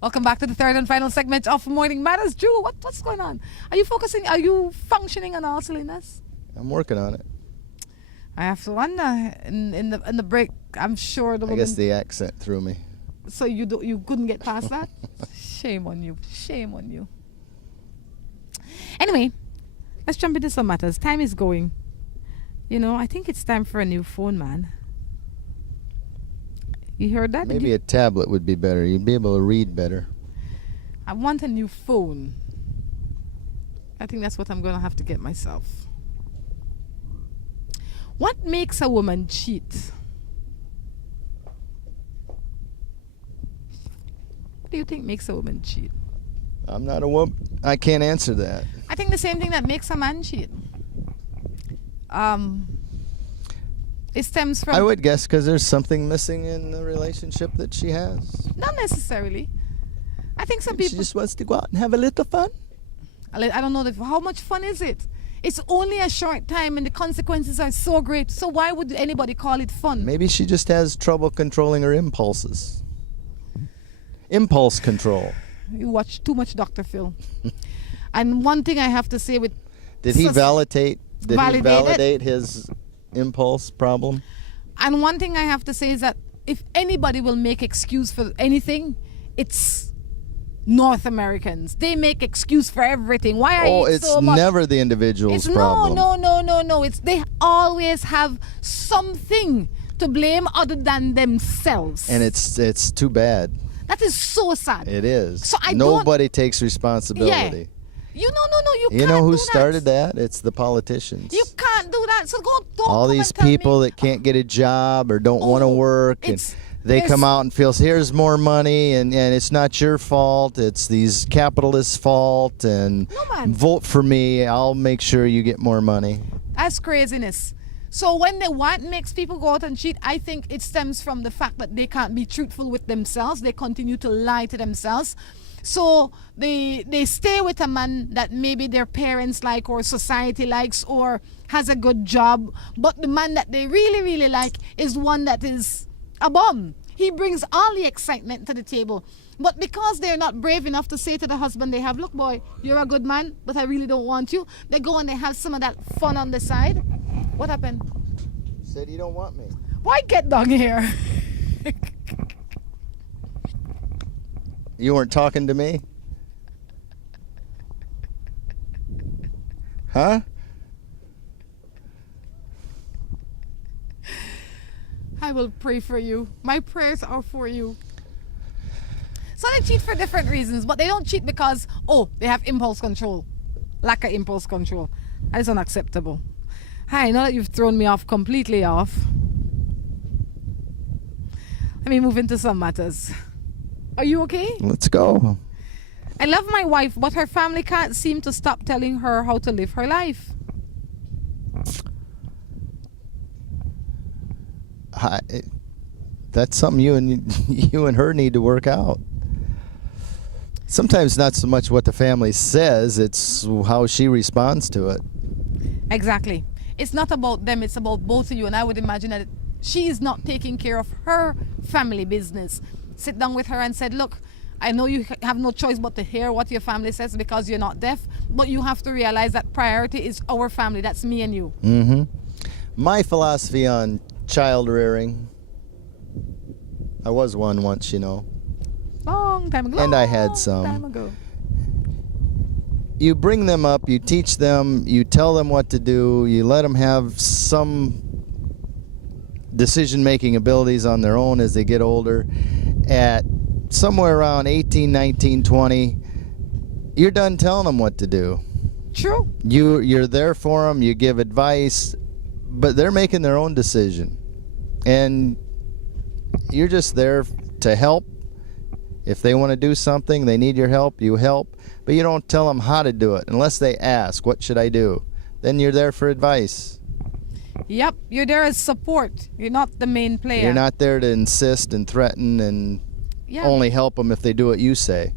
Welcome back to the third and final segment of Morning Matters. Drew, what's going on? Are you functioning on all cylinders? I'm working on it. I have to wonder. In the break, I'm sure the woman... I guess the accent threw me. So you couldn't get past that? Shame on you. Shame on you. Anyway, let's jump into some matters. Time is going. You know, I think it's time for a new phone, man. You heard that? Maybe a tablet would be better. You'd be able to read better. I want a new phone. I think that's what I'm going to have to get myself. What makes a woman cheat? What do you think makes a woman cheat? I'm not a woman. I can't answer that. I think the same thing that makes a man cheat. It stems from... I would guess because there's something missing in the relationship that she has. Not necessarily. I think some people... She just wants to go out and have a little fun. I don't know. How much fun is it? It's only a short time and the consequences are so great. So why would anybody call it fun? Maybe she just has trouble controlling her impulses. Impulse control. You watch too much Dr. Phil. And one thing I have to say with Did he sus- validate? Did he validate it? validate his impulse problem? And one thing I have to say is that if anybody will make excuse for anything, it's North Americans. They make excuse for everything. Why I eat It's so much? never the individual's It's problem. no. It's they always have something to blame other than themselves. And it's too bad. That is so sad. It is. So I Nobody takes responsibility. You you You can't know who do started that? It's the politicians. You can't do that. So don't All come these and tell me. people that can't get a job or don't want to work, and they there's- come out and feel, here's more money, and it's not your fault. It's these capitalists' fault, and vote for me. I'll make sure you get more money. That's craziness. So when what makes people go out and cheat, I think it stems from the fact that they can't be truthful with themselves. They continue to lie to themselves. So they stay with a man that maybe their parents like or society likes or has a good job, but the man that they really, really like is one that is a bum. He brings all the excitement to the table. But because they're not brave enough to say to the husband they have, look boy, you're a good man, but I really don't want you, they go and they have some of that fun on the side. What happened? Said you don't want me. Why get down here? You weren't talking to me? Huh? I will pray for you. My prayers are for you. So they cheat for different reasons, but they don't cheat because, they have impulse control. Lack of impulse control. That is unacceptable. Hi, now that you've thrown me off completely off, let me move into some matters. Are you okay? Let's go. I love my wife, but her family can't seem to stop telling her how to live her life. That's something you and her need to work out. Sometimes not so much what the family says, it's how she responds to it. Exactly. It's not about them, it's about both of you. And I would imagine that she is not taking care of her family business. Sit down with her and said, look, I know you have no choice but to hear what your family says because you're not deaf, but you have to realize that priority is our family. That's me and you. Mm-hmm. My philosophy on child rearing, I was one once, Long time ago. And I had some. Time ago. You bring them up, you teach them, you tell them what to do, you let them have some decision-making abilities on their own as they get older. At somewhere around 18, 19, 20, you're done telling them what to do. True. You're there for them, you give advice, but they're making their own decision. And you're just there to help. If they want to do something, they need your help, you help. But you don't tell them how to do it unless they ask, what should I do? Then you're there for advice. Yep, you're there as support. You're not the main player. You're not there to insist and threaten and only help them if they do what you say.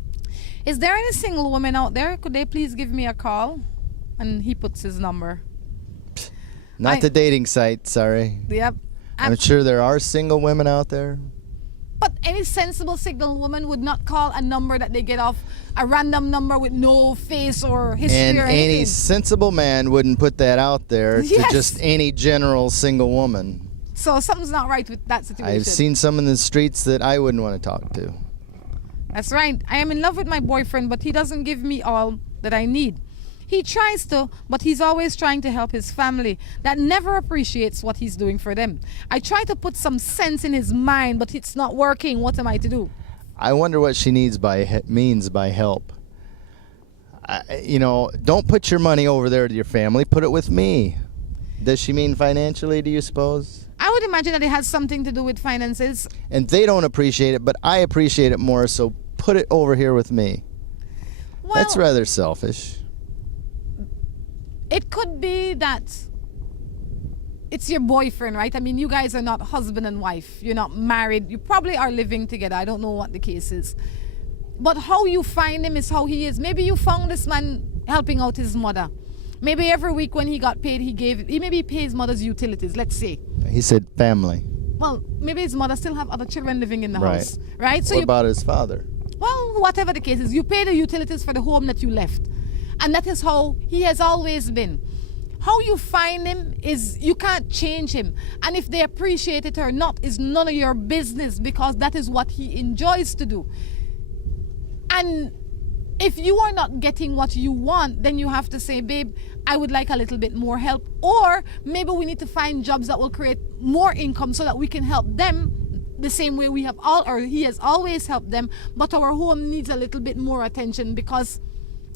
Is there any single woman out there? Could they please give me a call? And he puts his number. Not the dating site, sorry. Yep. I'm sure there are single women out there. But any sensible single woman would not call a number that they get off a random number with no face or history And or anything. any sensible man wouldn't put that out there to just any general single woman. So something's not right with that situation. I've seen some in the streets that I wouldn't want to talk to. That's right. I am in love with my boyfriend, but he doesn't give me all that I need. He tries to, but he's always trying to help his family that never appreciates what he's doing for them. I try to put some sense in his mind, but it's not working. What am I to do? I wonder what she means by help. Don't put your money over there to your family. Put it with me. Does she mean financially, do you suppose? I would imagine that it has something to do with finances. And they don't appreciate it, but I appreciate it more, so put it over here with me. Well, that's rather selfish. It could be that it's your boyfriend, right? I mean, you guys are not husband and wife. You're not married. You probably are living together. I don't know what the case is. But how you find him is how he is. Maybe you found this man helping out his mother. Maybe every week when he got paid, he maybe paid his mother's utilities, let's say. He said family. Well, maybe his mother still have other children living in the Right. house, right? So what about his father? Well, whatever the case is, you pay the utilities for the home that you left. And that is how he has always been. How you find him is you can't change him. And if they appreciate it or not is none of your business, because that is what he enjoys to do. And if you are not getting what you want, then you have to say, babe, I would like a little bit more help. Or maybe we need to find jobs that will create more income so that we can help them the same way we have he has always helped them. But our home needs a little bit more attention because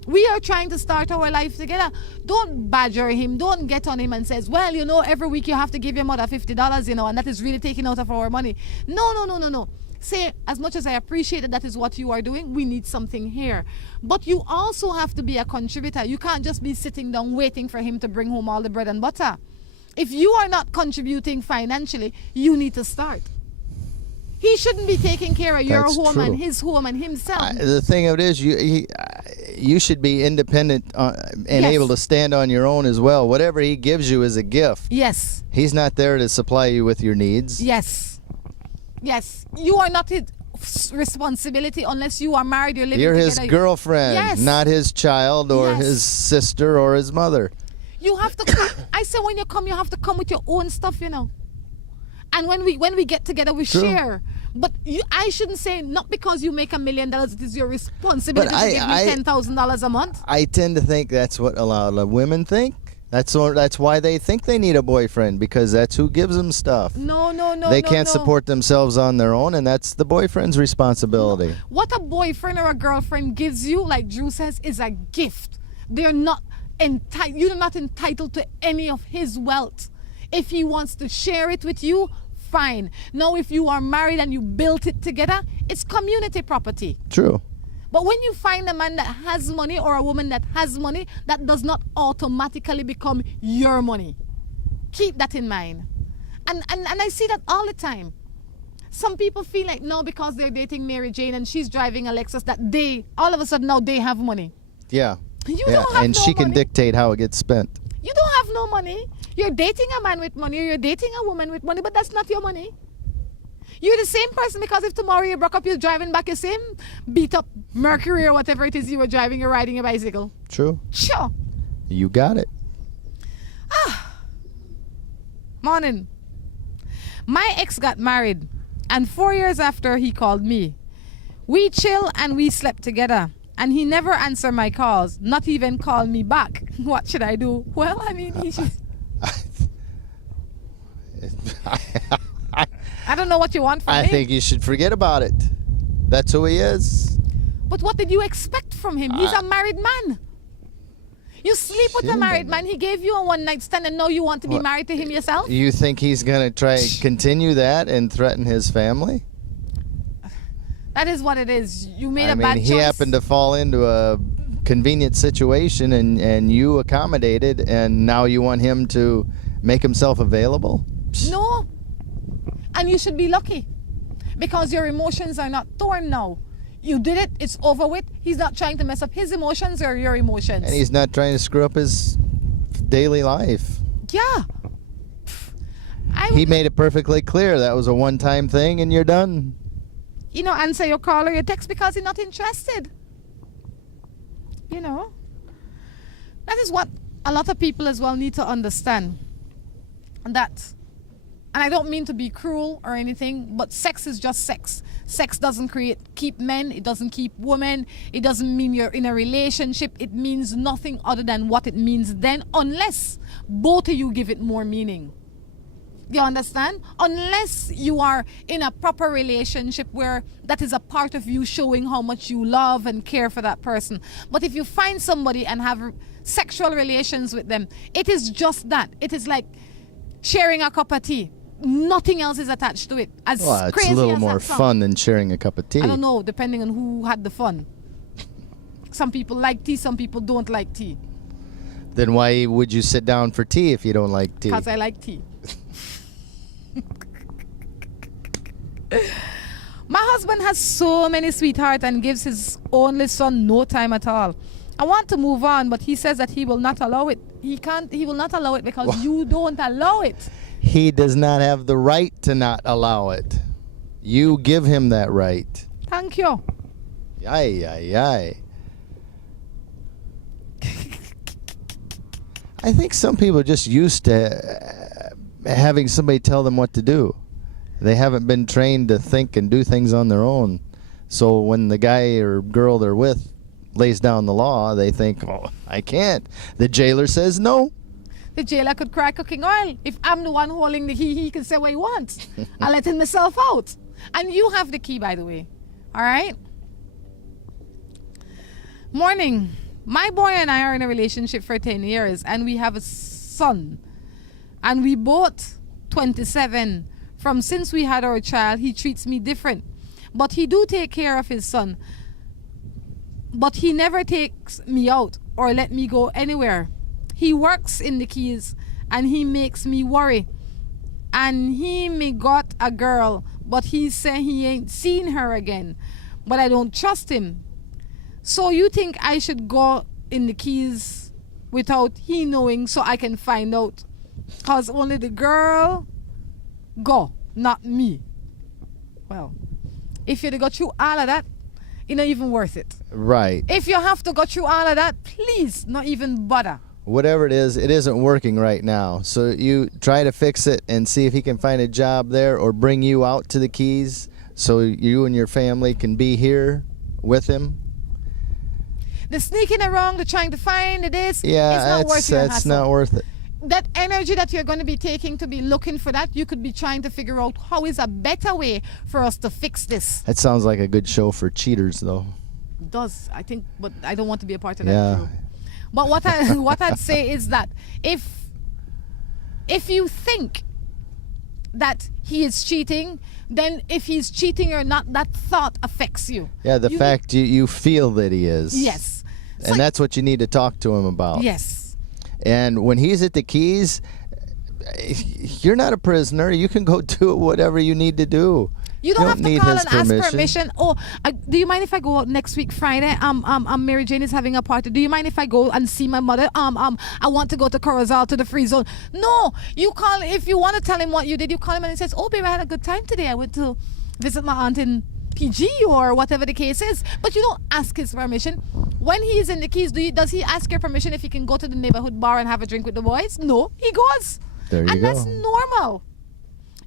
we are trying to start our life together. Don't badger him. Don't get on him and says, well, you know, every week you have to give your mother $50, you know, and that is really taking out of our money. No. Say, as much as I appreciate that is what you are doing, we need something here. But you also have to be a contributor. You can't just be sitting down waiting for him to bring home all the bread and butter. If you are not contributing financially, you need to start. He shouldn't be taking care of your home and his home and himself. The thing of it is, you should be independent and able to stand on your own as well. Whatever he gives you is a gift. Yes. He's not there to supply you with your needs. Yes. You are not his responsibility unless you are married. You're living You're together. his girlfriend, not his child or his sister or his mother. You have to come. I say when you come, you have to come with your own stuff, you know. And when we get together, we share. But I shouldn't say not because you make $1 million, it is your responsibility to give me $10,000 a month. I tend to think that's what a lot of women think. That's why they think they need a boyfriend, because that's who gives them stuff. No. They can't support themselves on their own, and that's the boyfriend's responsibility. No. What a boyfriend or a girlfriend gives you, like Drew says, is a gift. You're not entitled to any of his wealth. If he wants to share it with you, fine. Now, if you are married and you built it together, it's community property. True. But when you find a man that has money or a woman that has money, that does not automatically become your money. Keep that in mind. And I see that all the time. Some people feel like, no, because they're dating Mary Jane and she's driving a Lexus, that all of a sudden now they have money. Yeah. You don't have and no she can money. dictate how it gets spent. You don't have no money. You're dating a man with money or you're dating a woman with money, but that's not your money. You're the same person, because if tomorrow you broke up, you're driving back your same beat up Mercury or whatever it is you were driving, you're riding a bicycle. True. Sure. You got it. Morning. My ex got married, and 4 years after he called me. We chill and we slept together, and he never answered my calls, not even call me back. What should I do? Well, I mean, he should... I don't know what you want from me. I think you should forget about it. That's who he is. But what did you expect from him? He's a married man. You sleep with a married man. He gave you a one-night stand, and now you want to be married to him yourself? You think he's going to try continue that and threaten his family? That is what it is. You made a bad choice. He happened to fall into a convenient situation, and you accommodated, and now you want him to make himself available? No. And you should be lucky, because your emotions are not torn now. You did it. It's over with. He's not trying to mess up his emotions or your emotions. And he's not trying to screw up his daily life. Yeah. He made it perfectly clear that was a one-time thing and you're done. You know, answer your call or your text because he's not interested. You know. That is what a lot of people as well need to understand. That, and I don't mean to be cruel or anything, but sex is just sex. Sex doesn't keep men, it doesn't keep women, it doesn't mean you're in a relationship. It means nothing other than what it means then, unless both of you give it more meaning. You understand? Unless you are in a proper relationship where that is a part of you showing how much you love and care for that person. But if you find somebody and have sexual relations with them, it is just that. It is like sharing a cup of tea. Nothing else is attached to it. It's a little more fun than sharing a cup of tea. I don't know, depending on who had the fun. Some people like tea, some people don't like tea. Then why would you sit down for tea if you don't like tea? Because I like tea. My husband has so many sweethearts and gives his only son no time at all. I want to move on, but he says that he will not allow it. He will not allow it because you don't allow it. He does not have the right to not allow it. You give him that right. Thank you. Aye, aye, aye. I think some people are just used to having somebody tell them what to do. They haven't been trained to think and do things on their own. So when the guy or girl they're with lays down the law, they think, oh, I can't. The jailer says no. The jailer could cry cooking oil. If I'm the one holding the key, he can say what he wants. I'll let myself out. And you have the key, by the way. All right? Morning. My boy and I are in a relationship for 10 years, and we have a son. And we both 27. From since we had our child, he treats me different. But he do take care of his son. But he never takes me out or let me go anywhere. He works in the Keys, and he makes me worry. And he may got a girl, but he say he ain't seen her again. But I don't trust him. So you think I should go in the Keys without he knowing so I can find out? Because only the girl go, not me. Well, if you go through all of that, it's not even worth it. Right. If you have to go through all of that, please, not even bother. Whatever it isn't working right now. So you try to fix it and see if he can find a job there or bring you out to the Keys so you and your family can be here with him. The sneaking around, the trying to find this, yeah, it's not worth your that's hassle. not worth it. That energy that you're going to be taking to be looking for that, you could be trying to figure out how is a better way for us to fix this. That sounds like a good show for cheaters, though. It does, I think, but I don't want to be a part of that Yeah. crew. But what I'd say is that if you think that he is cheating, then if he's cheating or not, that thought affects you. Yeah, the fact you feel that he is. Yes. And that's what you need to talk to him about. Yes. And when he's at the Keys, you're not a prisoner. You can go do whatever you need to do. You don't have to need call his and ask permission. Oh, do you mind if I go out next week Friday? Mary Jane is having a party. Do you mind if I go and see my mother? I want to go to Corozal to the free zone. No, you call if you want to tell him what you did. You call him and he says, "Oh, baby, I had a good time today. I went to visit my aunt in PG or whatever the case is." But you don't ask his permission. When he is in the Keys, does he ask your permission if he can go to the neighborhood bar and have a drink with the boys? No, he goes. There you and go. that's normal.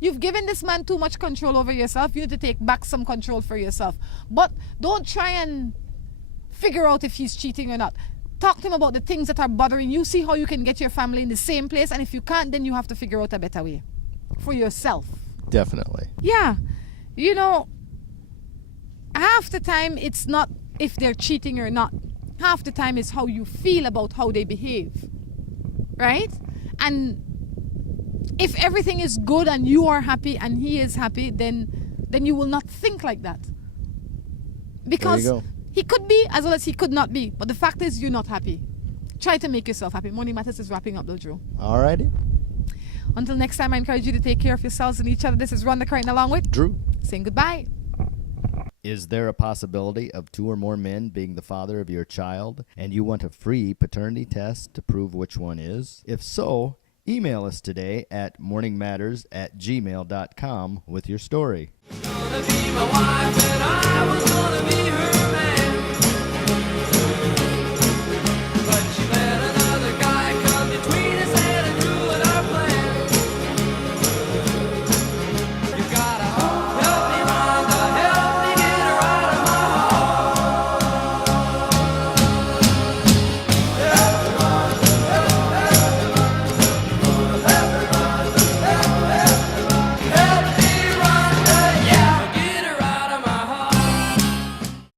You've given this man too much control over yourself. You need to take back some control for yourself. But don't try and figure out if he's cheating or not. Talk to him about the things that are bothering you. See how you can get your family in the same place. And if you can't, then you have to figure out a better way for yourself. Definitely. Yeah. You know, half the time it's not if they're cheating or not. Half the time it's how you feel about how they behave. Right? And if everything is good and you are happy and he is happy, then you will not think like that. Because he could be as well as he could not be. But the fact is you're not happy. Try to make yourself happy. Money Matters is wrapping up though, Drew. Alrighty. Until next time, I encourage you to take care of yourselves and each other. This is Rhonda Crichton along with Drew. Saying goodbye. Is there a possibility of 2 or more men being the father of your child, and you want a free paternity test to prove which one is? If so, email us today at morningmatters@gmail.com with your story. Gonna be my wife and I was gonna be her